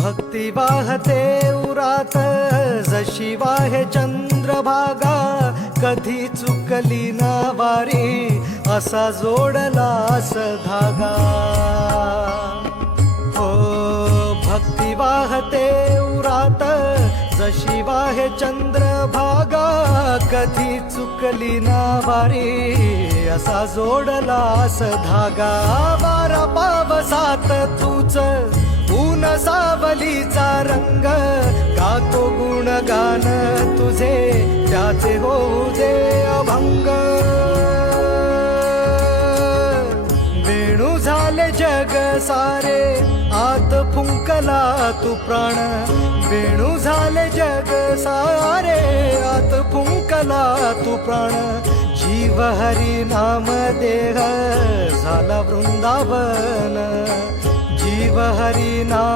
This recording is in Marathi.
भक्ती वाहते उरात जशी वाहे चंद्रभागा, कधी चुकली ना वारी असा जोडलास धागा. हो भक्ती वाहते उरात जशी वाहे चंद्रभागा, कधी चुकली ना वारी असा जोडलास धागा. वारा पावसात तूच ऊन सावलीचा रंग, गातो गुणगान तुझे त्याचे होऊ दे अभंग. वेणू झाले जग सारे आत फुंकला तू प्राण, वेणू झाले जग सारे आत फुंकला तू प्राण. जीव हरी नाम देह झाला वृंदावन, जीव हरी नाम